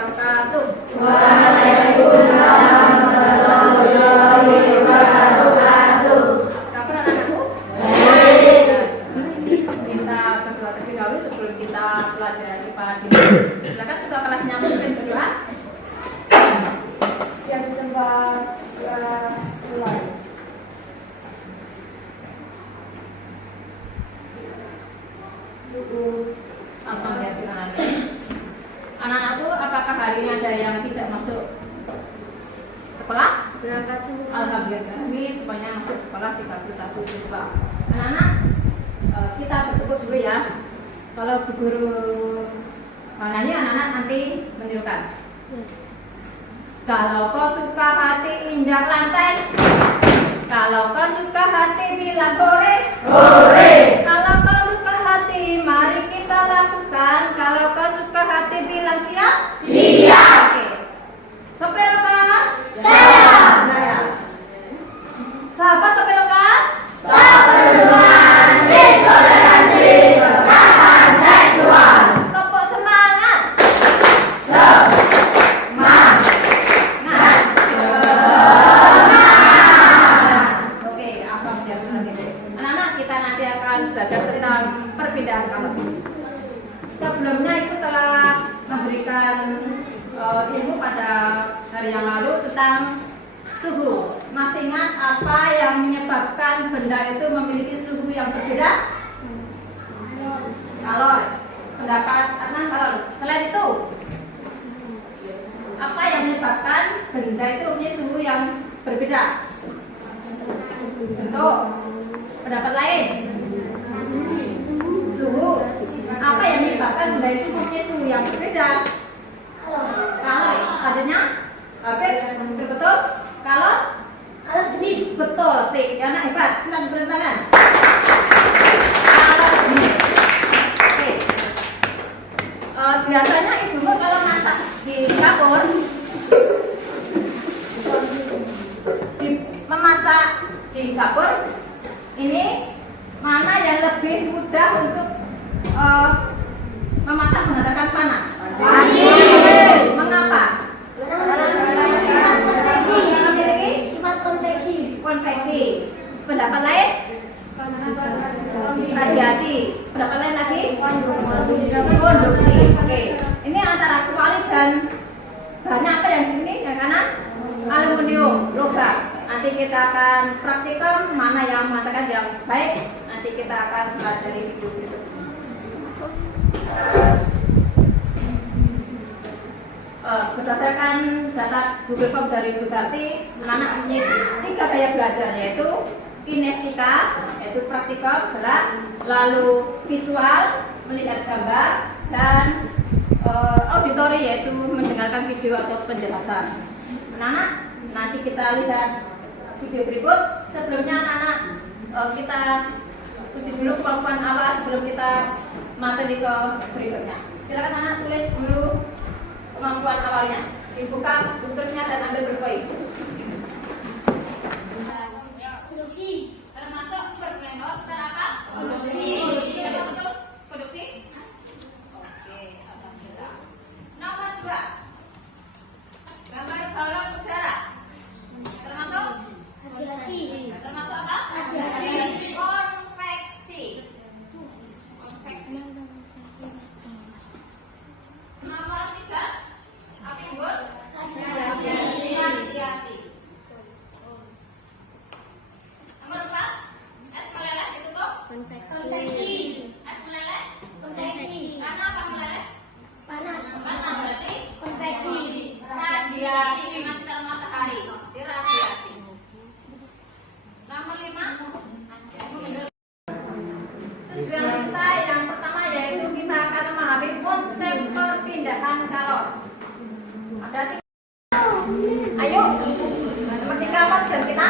Wabarakatuh. Waalaikumsalam warahmatullahi wabarakatuh. Kapan anak-anakku? Baik. Kita berdoa terlebih dahulu sebelum kita pelajari pagi ini. Silakan ketua kelasnya mungkin berdoa. Siap di tempat mulai. Langsung lihat silakan. Anak-anakku, apakah hari ini ada yang tidak masuk sekolah? Berangkat semua. Alhamdulillah, ini semuanya masuk sekolah 31 siswa. Anak-anak, kita bertepuk dulu ya. Kalau Bu Guru nyanyi, anak-anak nanti menirukan. Kalau kau suka hati injak lantai, kalau kau suka hati bilang hore, Hore. kalau kau suka hati mari kita lakukan, kalau kau suka hati bilang siap. Siap. Oke. Sopir apa? Saya. Sahabat sopir apa? Perluan intoleransi kekerasan seksual. Kelompok semangat. Semangat. Oke, apa anak-anak, kita nanti akan belajar tentang perbedaan color. Sebelumnya itu telah memberikan ilmu pada hari yang lalu tentang suhu. Masih ingat apa yang menyebabkan benda itu memiliki suhu yang berbeda? Kalori. Pendapat Adnan kalori. Selain itu, apa yang menyebabkan benda itu mempunyai suhu yang berbeda? Bentuk. Pendapat lain? Suhu. Apa yang menyebabkan benda itu mempunyai suhu yang berbeda? Kalori. Adanya? Habib, betul? Kalau jenis betul sih, ya anak hebat. Tenang berentangan. Kalau jenis. Oke. Biasanya ibumu kalau masak di dapur, memasak di dapur, ini mana yang lebih mudah untuk memasak menggunakan panas? Panas. Mengapa? Konveksi. Pendapat lain? Radiasi. Pendapat lain lagi? Konduksi. Oke. Ini antara kuali dan bahannya apa yang di sini? Yang kanan? Aluminium, logam. Nanti kita akan praktikum mana yang mengatakan yang baik. Nanti kita akan pelajari video berikut. Berdasarkan data Google Form dari Bu Tarti, anak-anak punya 3 gaya belajar, yaitu kinestika, yaitu praktikal, gerak, lalu visual, melihat gambar, dan auditori, yaitu mendengarkan video atau penjelasan. Anak-anak, nanti kita lihat video berikut. Sebelumnya anak-anak, kita uji dulu kemampuan awal sebelum kita materi ke berikutnya. Silakan anak tulis dulu kemampuan awalnya, dibuka bukunya dan ambil berpoin. Produksi termasuk berblender secara apa? Produksi. Siapa betul? Produksi. Oke, alhamdulillah. Nomor 2, gambar balon udara termasuk? Radiasi. Termasuk apa? Radiasi. Konveksi. Konveksi. Nomor 3, apa yang bun? Radiasi. Radiasi. Nomor 4, es meleleh ditutup. Konveksi. Es meleleh. Konveksi. Karena apa meleleh? Panas. Karena berarti Konveksi. radiasi dengan sinar matahari. Itu radiasi. Nomor 5, tujuan kita yang pertama yaitu kita akan memahami konsep perpindahan kalor. Ada 3. Ayo, nomor 3 apa tujuan kita?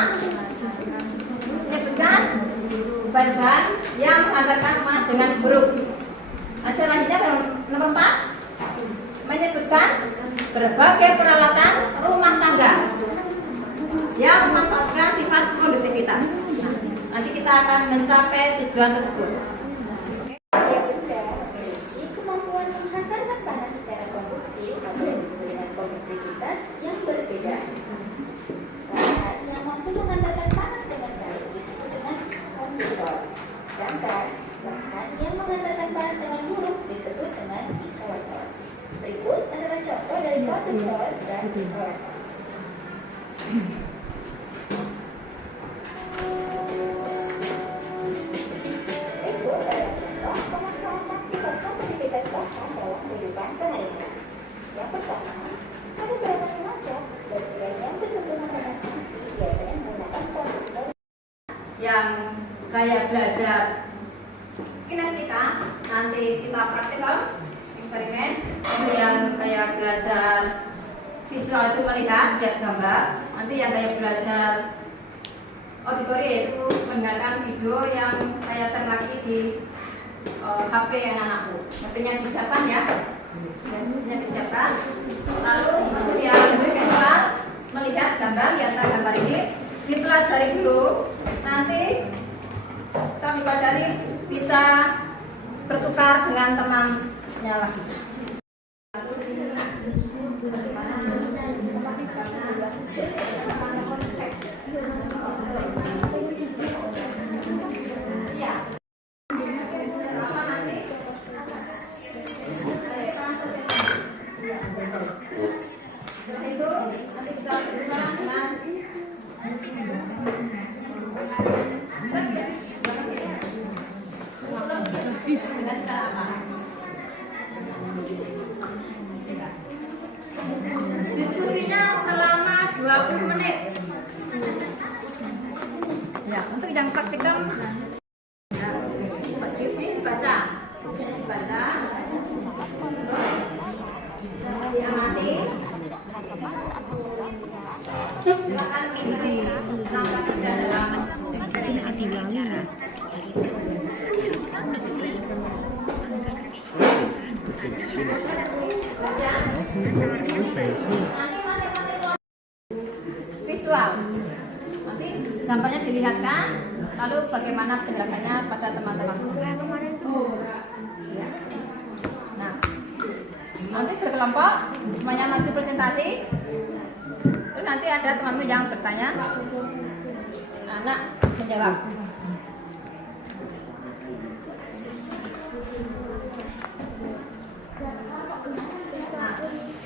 Menyebutkan bahan-bahan yang menggambarkan emas dengan huruf. Selanjutnya nomor 4, menyebutkan berbagai peralatan rumah tangga yang memanfaatkan sifat konduktivitas. Nanti kita akan mencapai tujuan tersebut. Kemampuan menghasilkan panas secara konduksi Yang kayak belajar kinestika nanti kita praktikal eksperimen. Yang kayak belajar visual itu melihat lihat gambar. Nanti yang kayak belajar auditori itu mendengarkan video yang saya share lagi di HP anak-anakku. Mestinya disiapkan ya. Mestinya disiapkan. Lalu untuk yang visual melihat gambar, lihat gambar ini dipelajari dulu. Nanti setelah dipelajari bisa bertukar dengan temannya lagi. Diskusinya selama 20 menit. Ya, untuk yang praktikum dibaca. Diamati. Silakan mengikuti langkah kerja dalam eksperimen. Visual. Nanti gambarnya dilihatkan, lalu bagaimana penjelasannya pada teman-teman. Nah, nanti berkelompok, semuanya maju presentasi. Terus nanti ada teman-teman yang bertanya, anak menjawab.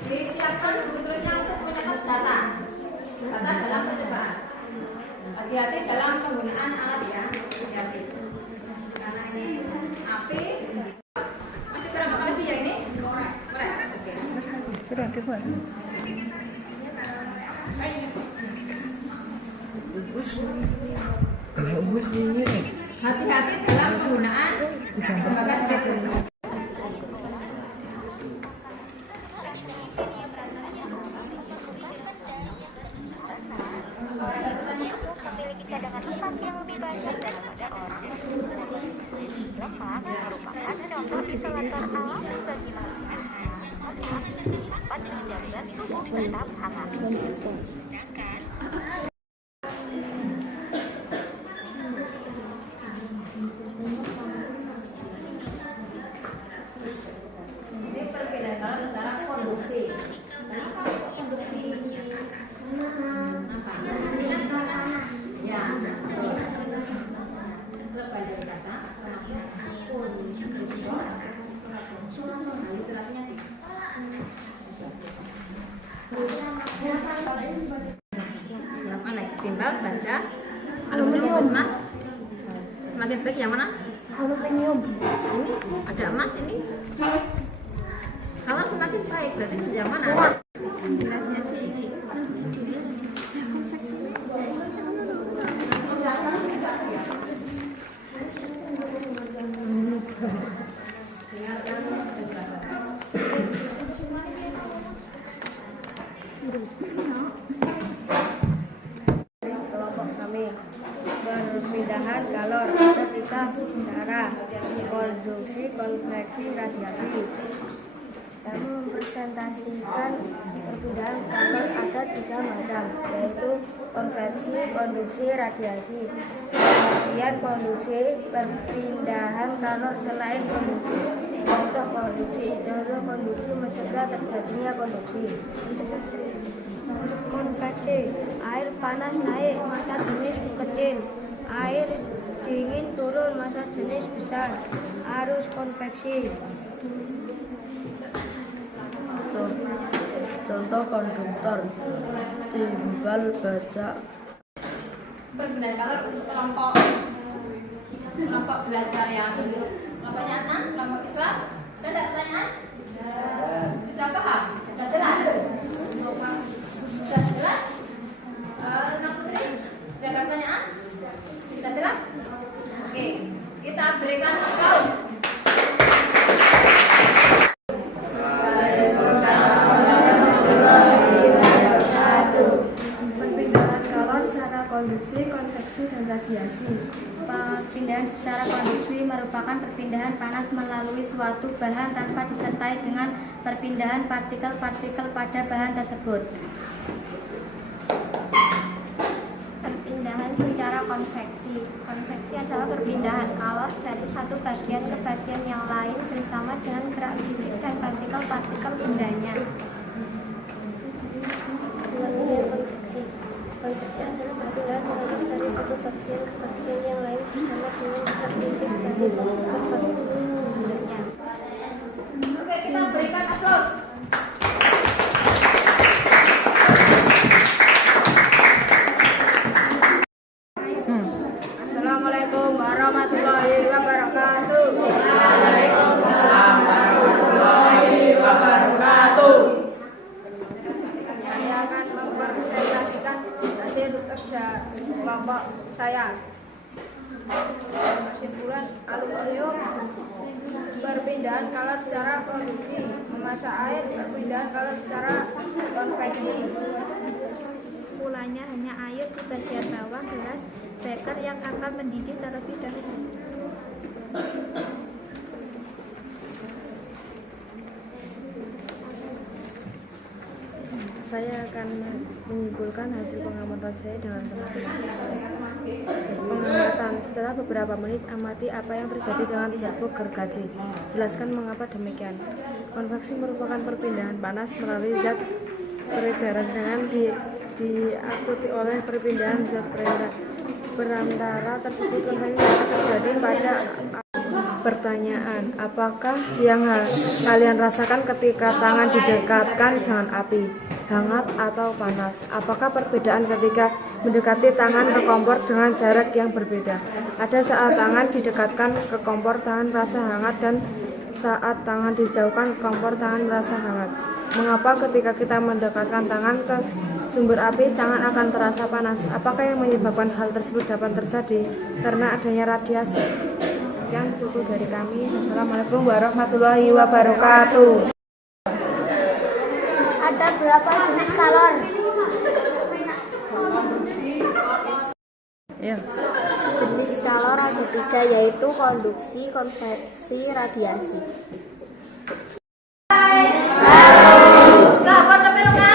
Disiapkan buku-bukunya untuk mencatat data dalam percobaan. Hati-hati dalam penggunaan alat ya, hati-hati. Karena ini api. Masih berapa kali sih ya ini? Korek. Hati-hati dalam penggunaan pembagas metode. Memiliki cadangan lemak yang lebih banyak daripada orang. Lemak merupakan contoh isolator alami bagi manusia. Lemak dapat menjaga tubuh tetap hangat. Ini perbedaan kalau secara konduksi. Kenapa konduksi? Ya, betul. Belajar kata sama literasinya sih. Yang mana? Timbal, baca, aluminium, mas. Semakin baik yang mana? Aluminium. Ini ada emas ini. Kalau semakin baik berarti yang mana? Jelasnya sih ini. Kelompok kami perpindahan kalor ketika darah, konduksi, konveksi, radiasi. Kami mempresentasikan perpindahan kalor ada 3 macam, yaitu konveksi, konduksi, radiasi. Kemudian konduksi, perpindahan kalor selain konduksi. Contoh konduksi, mencegah terjadinya konduksi. Konveksi, air panas naik, massa jenis kecil. Air dingin turun, massa jenis besar. Arus konveksi. Contoh konduktor, timbal baca. Perbedaan kalau untuk kelompok belajar yang kelompoknya 6, kelompok Islam. Ada pertanyaan? Sudah paham? Sudah jelas? Sudah jelas? Rena Putri, sudah ada pertanyaan? Sudah jelas? Oke, kita berikan aplaus. Perpindahan kalor secara konduksi, konveksi, dan radiasi. Perpindahan secara konduksi merupakan perpindahan panas melalui suatu bahan tanpa disertai dengan perpindahan partikel-partikel pada bahan tersebut. Perpindahan secara konveksi. Konveksi adalah perpindahan kalor dari satu bagian ke bagian yang lain bersama dengan gerak fisik dan partikel-partikel bendanya. Konveksi adalah perpindahan kalor dari satu bagian ke bagian yang lain bersama dengan gerak fisik dan partikel-partikel bendanya. Oke, kita berikan aplaus. Assalamualaikum warahmatullahi wabarakatuh. Saya akan mempresentasikan hasil kerja kelompok saya. Kesimpulan aluminium, perpindahan kalor secara konduksi, memasak air, perpindahan kalor secara konveksi. Mulanya hanya air di bagian bawah gelas beker yang akan mendidih terlebih dahulu. Saya akan menyimpulkan hasil pengamatan saya dengan pengamatan. Setelah beberapa menit, amati apa yang terjadi dengan serbuk gergaji. Jelaskan mengapa demikian. Konveksi merupakan perpindahan panas melalui zat peredaran dengan diikuti oleh perpindahan zat perantara tersebut. Konveksi dapat terjadi pada pertanyaan, apakah yang kalian rasakan ketika tangan didekatkan dengan api, hangat atau panas? Apakah perbedaan ketika mendekati tangan ke kompor dengan jarak yang berbeda? Ada saat tangan didekatkan ke kompor, tangan merasa hangat, dan saat tangan dijauhkan ke kompor, tangan merasa hangat. Mengapa ketika kita mendekatkan tangan ke sumber api, tangan akan terasa panas? Apakah yang menyebabkan hal tersebut dapat terjadi? Karena adanya radiasi. Sekian cukup dari kami. Assalamualaikum warahmatullahi wabarakatuh. Ada berapa jenis kalor? Ya. Jenis kalor ada 3, yaitu konduksi, konveksi, radiasi. Sahabat sampai rumah.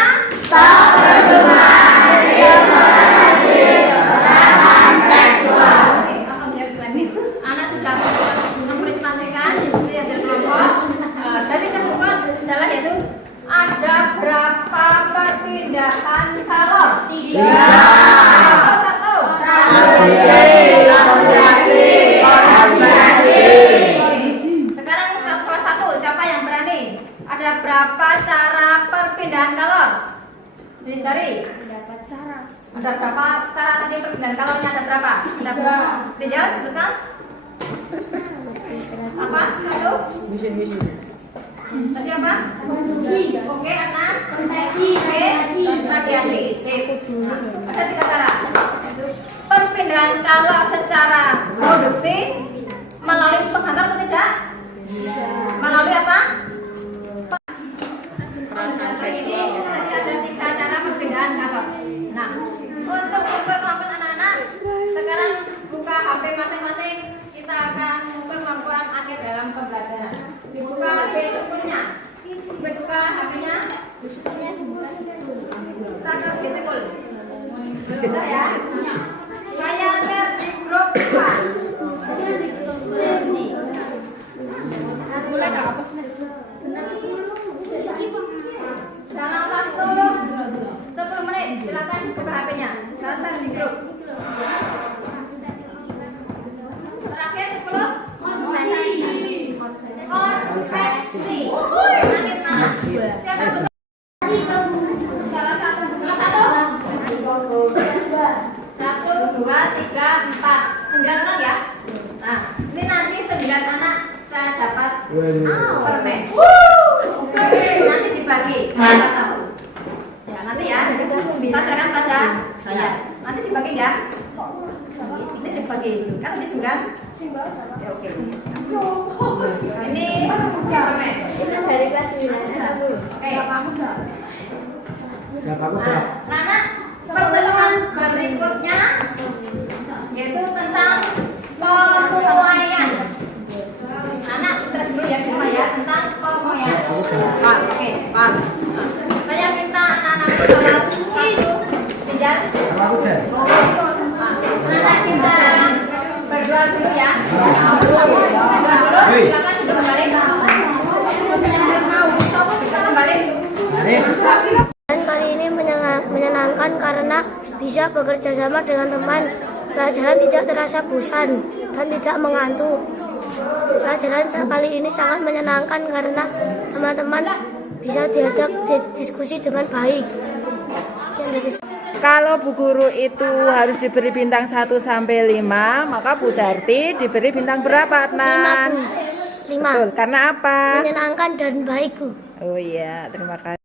Anak sudah mempresentasikan yang kelompok. Dari kesimpulan adalah yaitu ada berapa perpindahan kalor? 3. Satu. Sekarang kelas 1, siapa yang berani? Ada berapa cara perpindahan kalor? Dicari. Ada berapa cara tadi perpindahan kalornya? Ada berapa? Ada berapa? Dijawab, sebutkan. Apa? Satu. Tadi apa? Oke, anak. Radiasi. Sip. Ada 3 cara. Perpindahan kalor secara produksi melalui sumber hantar atau tidak? Melalui apa? Ini tadi ada 3 cara perpindahan kalor. Nah, untuk mengukur kemampuan anak-anak, sekarang buka HP masing-masing. Kita akan mengukur kemampuan akhir dalam pembelajaran. Dibuka Facebook-nya. Buka HP-nya. Kita ke Gesekul. Bentar ya. Saya share di grup 4. Dalam waktu 10 menit, silakan buka HP-nya. Saya share di grup. Terakhir 10. Konveksi. Siapa betul? permen. Nanti dibagi satu. Ya nanti ya. Sasaran pada saya. Nanti dibagi ya. Ini dibagi itu. Kan tadi 9. Ya oke. Ini permen. Itu dari kelas 9. Oke. Nana, pertemuan berikutnya yaitu tentang pemuaian. Anak terus dulu ya di rumah ya tentang pemuaian. Pak, oke, Pak. Saya minta anak-anak sekolah itu tidak. Anak kita berdoa dulu ya. Silakan kembali. Kembali. Dan kali ini menyenangkan karena bisa bekerja sama dengan teman. Pelajaran tidak terasa bosan dan tidak mengantuk. Pelajaran kali ini sangat menyenangkan karena teman-teman bisa diajak diskusi dengan baik. Sekian dari saya. Kalau Bu Guru itu harus diberi bintang 1 sampai 5, maka Bu Darti diberi bintang berapa, Adnan? 5. Betul, karena apa? Menyenangkan dan baik, Bu. Oh iya, terima kasih.